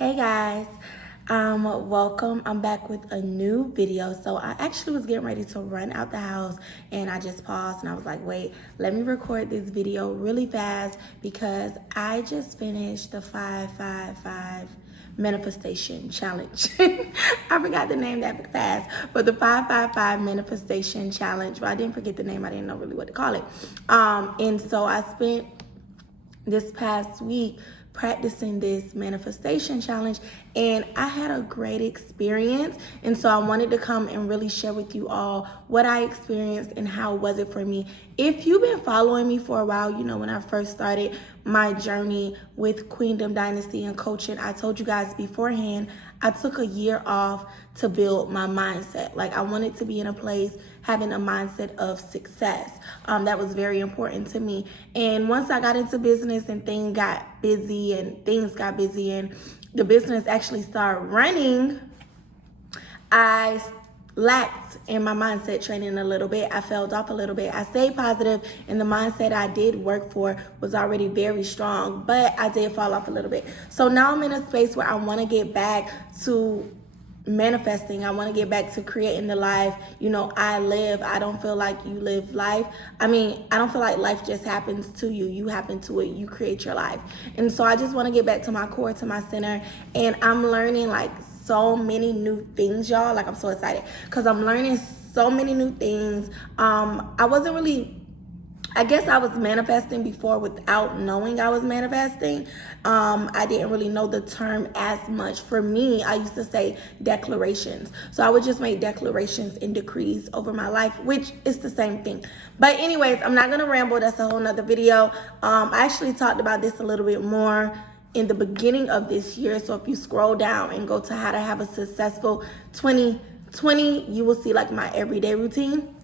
Hey guys, welcome. I'm back with a new video. So I actually was getting ready to run out the house and I just paused and I was like, wait, let me record this video really fast because I just finished the 555 manifestation challenge. I forgot the name that fast, but the 555 manifestation challenge. Well, I didn't forget the name. I didn't know really what to call it. And so I spent this past week practicing this manifestation challenge and I had a great experience, and so I wanted to come and really share with you all what I experienced and how was it for me. If you've been following me for a while, you know when I first started my journey with Queendom Dynasty and coaching, I told you guys beforehand I took a year off to build my mindset. Like I wanted to be in a place having a mindset of success. That was very important to me. And once I got into business and things got busy and the business actually started running, I lacked in my mindset training a little bit. I fell off a little bit. I stayed positive and the mindset I did work for was already very strong, but I did fall off a little bit. So now I'm in a space where I want to get back to manifesting. I want to get back to creating the life I live. I don't feel like you live life. I don't feel like life just happens to you. You happen to it. You create your life. And so I just want to get back to my core, to my center, and I'm learning like so many new things, y'all. Like I'm so excited because I'm learning so many new things. I guess I was manifesting before without knowing I was manifesting. I didn't really know the term as much. For me, I used to say declarations. So I would just make declarations and decrees over my life, which is the same thing. But anyways, I'm not going to ramble. That's a whole nother video. I actually talked about this a little bit more in the beginning of this year. So if you scroll down and go to how to have a successful 2020, you will see like my everyday routine.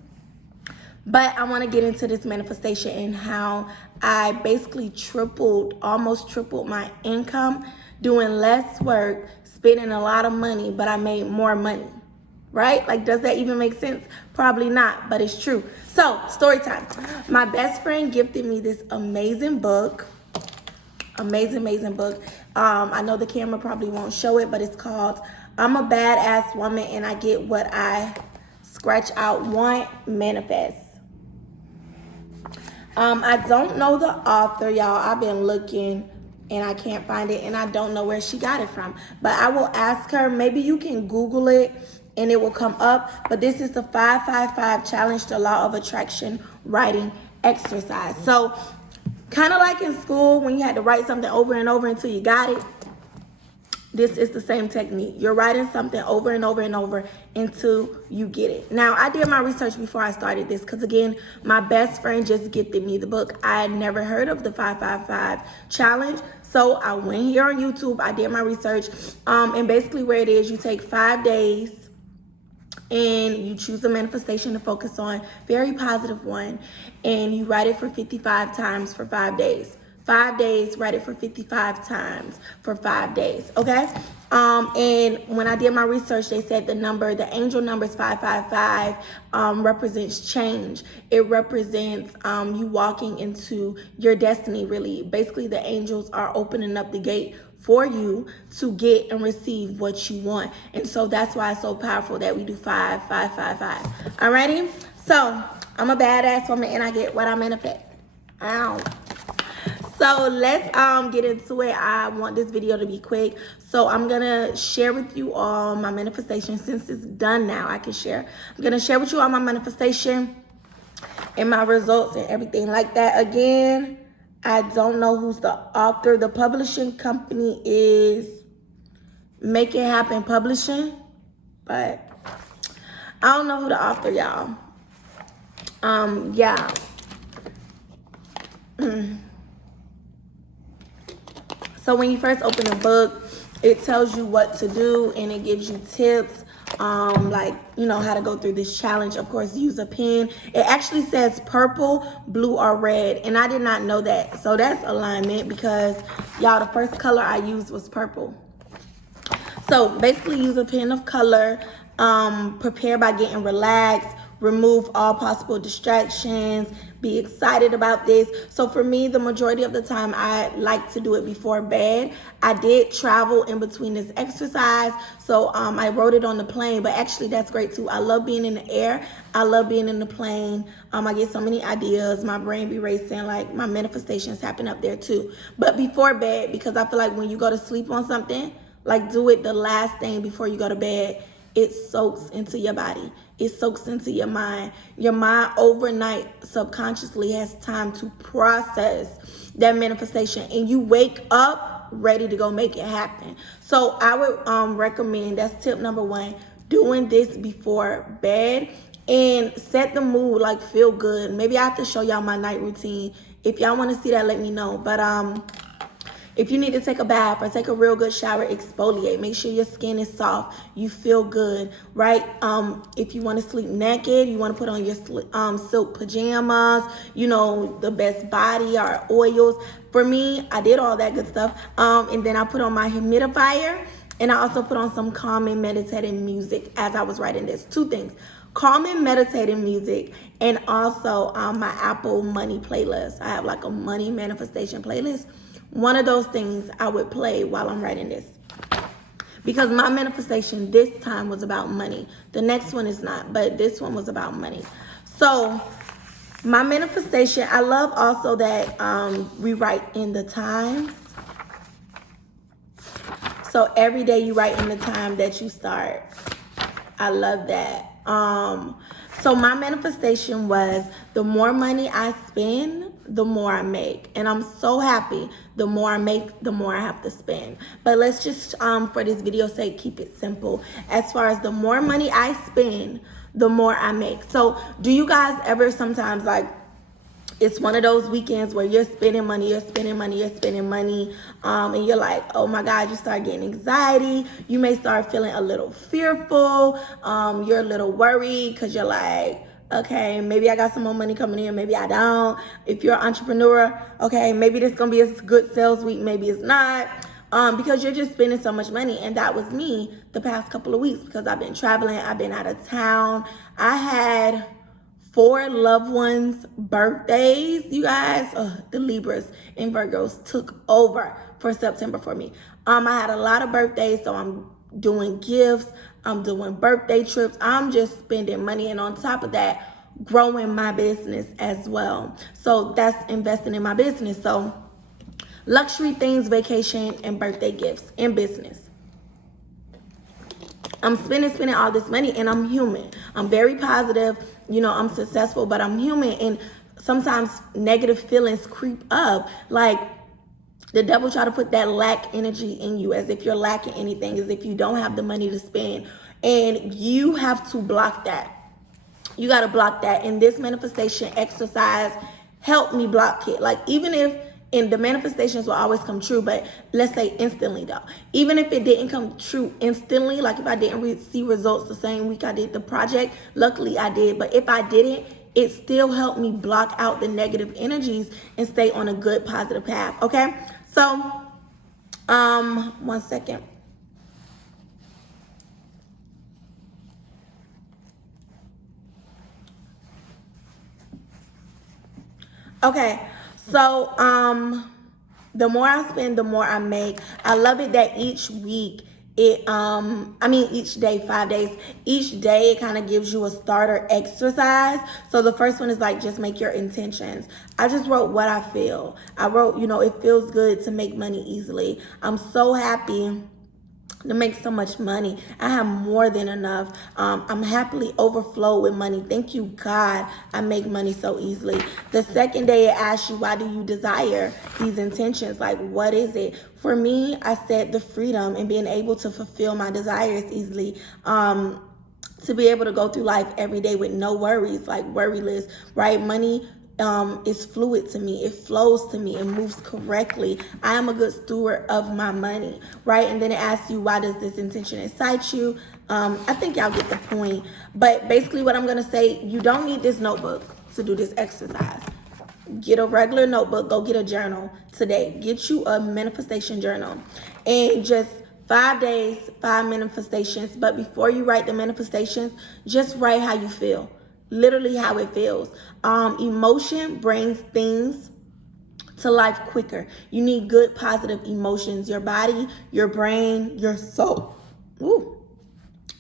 But I want to get into this manifestation and how I basically almost tripled my income, doing less work, spending a lot of money, but I made more money, right? Like, does that even make sense? Probably not, but it's true. So, story time. My best friend gifted me this amazing book. Amazing book. I know the camera probably won't show it, but it's called I'm a Badass Woman and I Get What I Scratch Out Want Manifest. I don't know the author, y'all. I've been looking and I can't find it and I don't know where she got it from. But I will ask her. Maybe you can Google it and it will come up. But this is the 555 Challenge the Law of Attraction Writing Exercise. So kind of like in school when you had to write something over and over until you got it. This is the same technique. You're writing something over and over and over until you get it. Now, I did my research before I started this because, again, my best friend just gifted me the book. I had never heard of the 555 challenge. So I went here on YouTube. I did my research. And basically where it is, you take 5 days and you choose a manifestation to focus on, very positive one, and you write it for 55 times for 5 days. 5 days, write it for 55 times for 5 days, okay? And when I did my research, they said the angel number is 555, represents change. It represents you walking into your destiny, really. Basically, the angels are opening up the gate for you to get and receive what you want. And so that's why it's so powerful that we do 555. Alrighty? So, I'm a badass woman and I get what I manifest. Ow. So let's get into it. I want this video to be quick. So I'm going to share with you all my manifestation. Since it's done now, I can share. I'm going to share with you all my manifestation and my results and everything like that. Again, I don't know who's the author. The publishing company is Make It Happen Publishing. But I don't know who the author, y'all. Yeah. So when you first open the book, it tells you what to do and it gives you tips, like, how to go through this challenge. Of course, use a pen. It actually says purple, blue, or red, and I did not know that. So that's alignment because, y'all, the first color I used was purple. So basically use a pen of color, prepare by getting relaxed, remove all possible distractions, be excited about this. So for me, the majority of the time, I like to do it before bed. I did travel in between this exercise, so I wrote it on the plane, but actually that's great too. I love being in the air. I love being in the plane. I get so many ideas. My brain be racing, like my manifestations happen up there too. But before bed, because I feel like when you go to sleep on something, like do it the last thing before you go to bed. It soaks into your body. It soaks into your mind. Your mind overnight subconsciously has time to process that manifestation, and you wake up ready to go make it happen. So I would recommend, that's tip number one, doing this before bed and set the mood, like feel good. Maybe I have to show y'all my night routine. If y'all want to see that, let me know. But if you need to take a bath or take a real good shower, exfoliate. Make sure your skin is soft. You feel good, right? If you want to sleep naked, you want to put on your silk pajamas, you know, the best body or oils. For me, I did all that good stuff. And then I put on my humidifier, and I also put on some calming, meditating music as I was writing this. Two things. Calming, meditating music, and also my Apple Money playlist. I have like a money manifestation playlist. One of those things I would play while I'm writing this. Because my manifestation this time was about money. The next one is not, but this one was about money. So my manifestation, I love also that we write in the times. So every day you write in the time that you start. I love that. So my manifestation was, the more money I spend, the more I make. And I'm so happy. The more I make, the more I have to spend. But let's just, for this video's sake, keep it simple. As far as the more money I spend, the more I make. So do you guys ever sometimes, like, it's one of those weekends where you're spending money, and you're like, oh my God, you start getting anxiety. You may start feeling a little fearful. You're a little worried because you're like, okay, maybe I got some more money coming in, maybe I don't. If you're an entrepreneur, okay, maybe this is gonna be a good sales week, maybe it's not. Because you're just spending so much money. And that was me the past couple of weeks, because I've been traveling, I've been out of town. I had 4 loved ones' birthdays, you guys. The Libras and Virgos took over for September for me. I had a lot of birthdays, so I'm doing gifts, I'm doing birthday trips, I'm just spending money, and on top of that, growing my business as well. So that's investing in my business. So luxury things, vacation, and birthday gifts in business. I'm spending all this money, and I'm human. I'm very positive. You know, I'm successful, but I'm human. And sometimes negative feelings creep up. Like the devil try to put that lack energy in you, as if you're lacking anything, as if you don't have the money to spend. And you have to block that. You got to block that. And this manifestation exercise helped me block it. Like, even if, and the manifestations will always come true, but let's say instantly though. Even if it didn't come true instantly, like if I didn't see results the same week I did the project, luckily I did. But if I didn't, it still helped me block out the negative energies and stay on a good positive path. Okay, so 1 second. Okay, so the more I spend, the more I make. I love it that each week, each day, 5 days, each day it kind of gives you a starter exercise. So the first one is like, just make your intentions. I just wrote what I feel. I wrote, it feels good to make money easily. I'm so happy to make so much money. I have more than enough. I'm happily overflow with money. Thank you, God. I make money so easily. The second day it asks you, why do you desire these intentions? Like, what is it? For me, I said the freedom and being able to fulfill my desires easily. To be able to go through life every day with no worries, like worryless, right? Money is fluid to me. It flows to me. It moves correctly. I am a good steward of my money, right? And then it asks you, why does this intention excite you? I think y'all get the point. But basically what I'm going to say, you don't need this notebook to do this exercise. Get a regular notebook. Go get a journal today. Get you a manifestation journal. And just 5 days, 5 manifestations. But before you write the manifestations, just write how you feel. literally how it feels. Emotion brings things to life quicker. You need good, positive emotions. Your body, your brain, your soul. Ooh.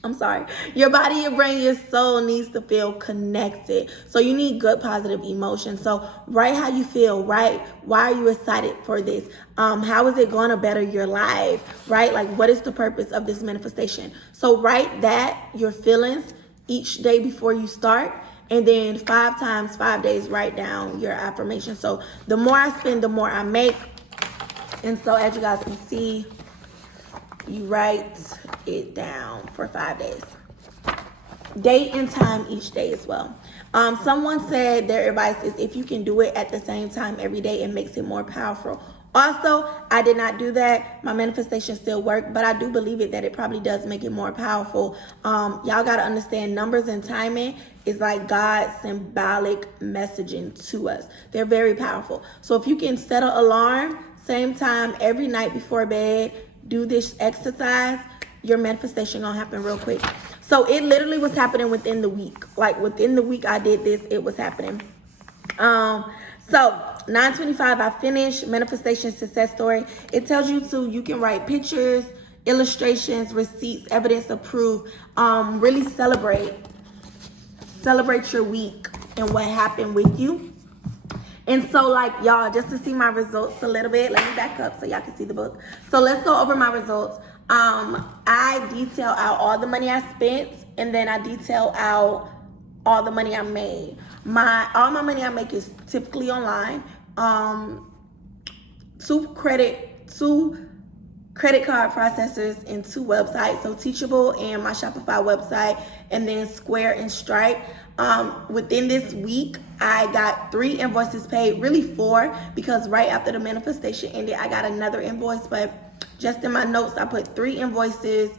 I'm sorry. Your body, your brain, your soul needs to feel connected. So you need good, positive emotions. So write how you feel, right? Why are you excited for this? How is it going to better your life, right? Like, what is the purpose of this manifestation? So write that, your feelings, each day before you start. And then 5 times, 5 days, write down your affirmation. So the more I spend, the more I make. And so as you guys can see, you write it down for 5 days. Date and time each day as well. Someone said their advice is if you can do it at the same time every day, it makes it more powerful. Also, I did not do that. My manifestation still worked, but I do believe it that it probably does make it more powerful. Y'all got to understand numbers and timing is like God's symbolic messaging to us. They're very powerful. So if you can set an alarm, same time every night before bed, do this exercise, your manifestation gonna happen real quick. So it literally was happening within the week. Like within the week I did this, it was happening. So 9/25 I finished manifestation success story. It tells you can write pictures, illustrations, receipts, evidence of proof. Really celebrate your week and what happened with you. And so, like, y'all, just to see my results a little bit, let me back up so y'all can see the book. So let's go over my results. I detail out all the money I spent, and then I detail out all the money I made. All my money I make is typically online. Two credit card processors and 2 websites, so Teachable and my Shopify website, and then Square and Stripe. Within this week, I got 3 invoices paid, really 4, because right after the manifestation ended, I got another invoice, but just in my notes, I put 3 invoices.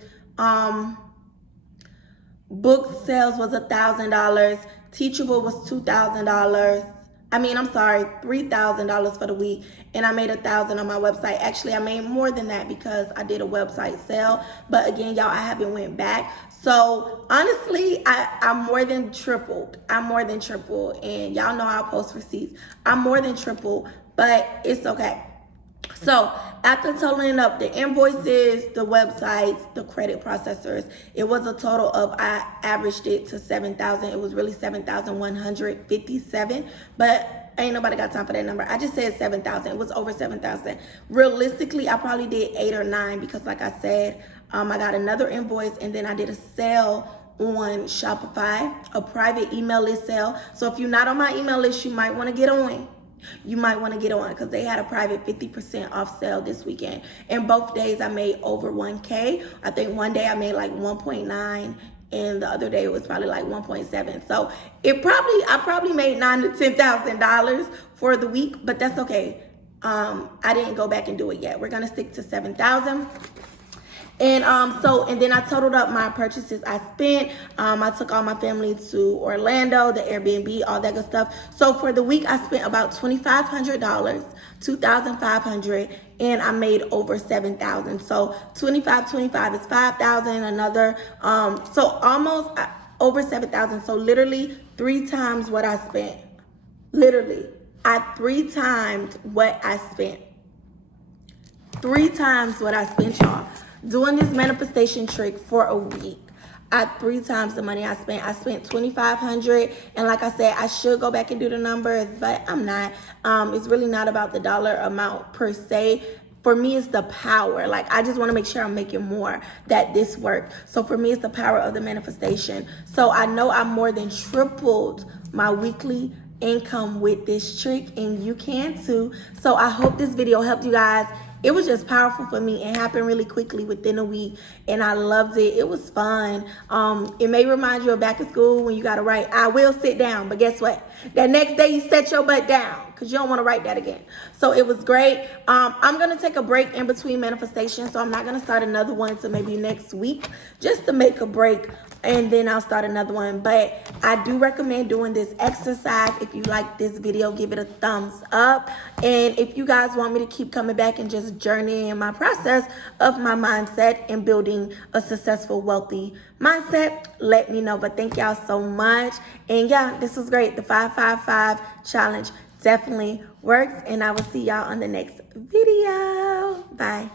Book sales was $1,000. Teachable was $2,000. $3,000 for the week, and I made $1,000 on my website. Actually, I made more than that because I did a website sale. But again, y'all, I haven't went back. So honestly, I more than tripled. And y'all know I'll post receipts. I'm more than tripled, but it's okay. So after totaling up the invoices, the websites, the credit processors, it was a total of, I averaged it to 7,000. It was really 7,157, but ain't nobody got time for that number. I just said 7,000. It was over 7,000. Realistically, I probably did 8 or 9 because like I said, I got another invoice, and then I did a sale on Shopify, a private email list sale. So if you're not on my email list, you might want to get on. Because they had a private 50% off sale this weekend. And both days I made over 1K. I think one day I made like 1.9, and the other day it was probably like 1.7. So I probably made $9,000 to $10,000 for the week, but that's okay. I didn't go back and do it yet. We're gonna stick to 7,000. And then I totaled up my purchases I spent. I took all my family to Orlando, the Airbnb, all that good stuff. So for the week, I spent about $2,500, $2,500, and I made over 7,000. So 25 is 5,000. Another, so almost over 7,000. So literally 3 times what I spent. Literally, I 3 times what I spent. 3 times what I spent, y'all. Doing this manifestation trick for a week, I 3 times the money I spent. I spent $2,500, and like I said, I should go back and do the numbers, but I'm not. It's really not about the dollar amount per se. For me, it's the power. Like, I just want to make sure I'm making more, that this worked. So for me, it's the power of the manifestation. So I know I more than tripled my weekly income with this trick, and you can too. So I hope this video helped you guys. It was just powerful for me. It happened really quickly within a week, and I loved it. It was fun. It may remind you of back at school when you got to write, I will sit down, but guess what? That next day you set your butt down. because you don't want to write that again. So it was great. I'm going to take a break in between manifestations, so I'm not going to start another one until maybe next week, just to make a break, and then I'll start another one. But I do recommend doing this exercise. If you like this video, give it a thumbs up. And if you guys want me to keep coming back and just journey in my process of my mindset and building a successful, wealthy mindset, let me know. But thank y'all so much. And yeah, this was great. The 555 challenge definitely works. And I will see y'all on the next video. Bye.